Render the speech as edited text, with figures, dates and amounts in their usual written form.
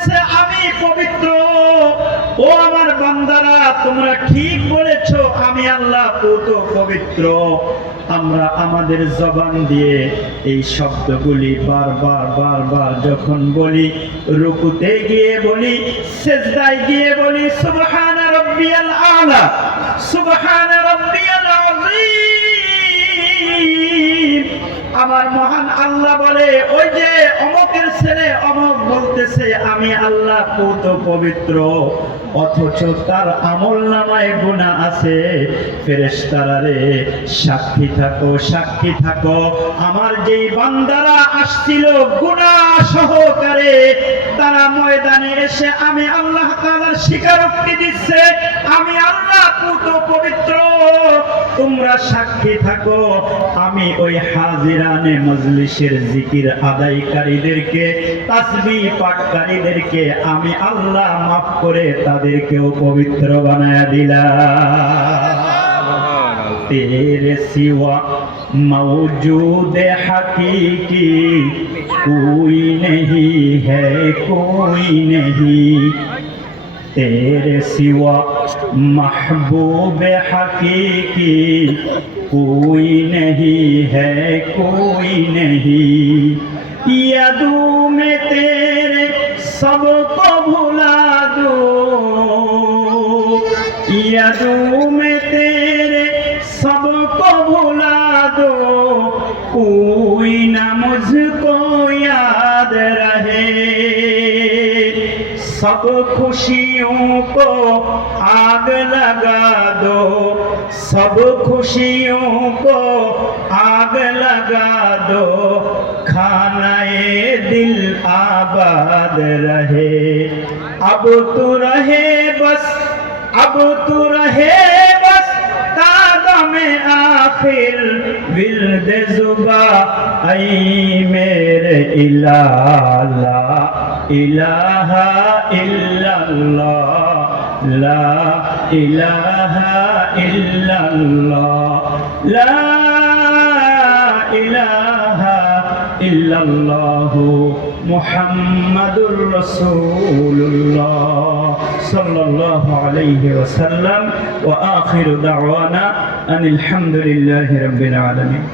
বলতেছে আমি পবিত্র। ও আমার বান্দারা, তোমরা ঠিক বলেছো, আমি আল্লাহ পুত পবিত্র। আমরা আমাদের জবান দিয়ে এই শব্দগুলি বারবার বারবার যখন বলি, রুকুতে গিয়ে বলি, সিজদায় গিয়ে বলি, সুবহানা রাব্বিয়াল আলা, সুবহানা রাব্বিয়াল আযীম। আমার মহান আল্লাহ বলে, ওই যে অমুকের ছেলে অমুক বলতেছে আমি আল্লাহ পুত পবিত্র, অথচ তার আমলনামায় গুনাহ আছে। ফেরেশতারা রে, সাক্ষী থাকো, সাক্ষী থাকো, আমার যেই বান্দারা আসছিল গুনাহ সহকারে, তারা ময়দানে এসে আমি আল্লাহ তাআলার স্বীকারোক্তি দিচ্ছে আমি আল্লাহ পুত পবিত্র। তোমরা সাক্ষী থাকো, আমি ওই হাজিরানে মজলিসের জিকির আদায়কারীদেরকে, তাসবিহ পাঠকারীদেরকে আমি আল্লাহ মাফ করে তাদেরকেও পবিত্র বানায়া দিলাম। তেরে সিওয়া मौजूद हकीकी कोई नहीं है, कोई नहीं। तेरे सिवा महबूब हकीकी कोई नहीं है, कोई नहीं। यादों में तेरे सबको भुला दो, यादों में तेरे सबको भुला दो, कोई ना मुझको याद रहे। सब खुशियों को आग लगा दो, सब खुशियों को आग लगा दो, खानाए दिल आबाद रहे। अब तू रहे बस, अब तू रहे बस में आखिर विल्द जुबा, ऐ मेरे इलाहा, ला इलाहा इल्लल्लाह, ला इलाहा इल्लल्लाह, ला इलाहा इल्लल्लाह, मुहम्मदुर रसूलुल्लाह सल्लल्लाहु अलैहि वसल्लम। व आखिरु दावाना अनिल हम्दुलिल्लाहि रब्बिल आलमीन।